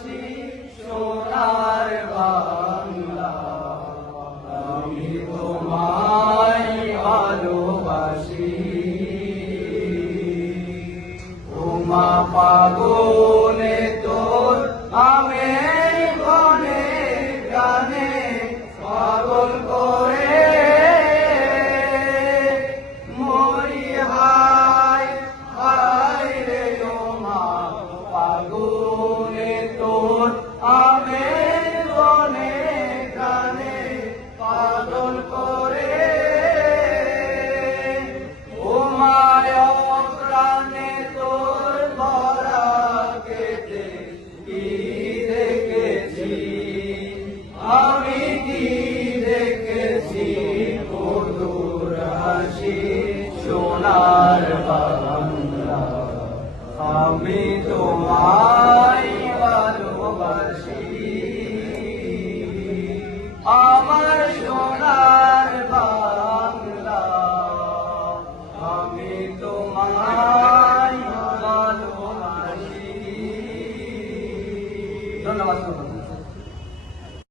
ভালোবাসি সোনার বাংলা। আমি তোমায় ভালোবাসি। তোমা পাগল আমি তোমায় ভালোবাসি। আমার সোনার বাংলা আমি তোমায় ভালোবাসি। ধন্যবাদ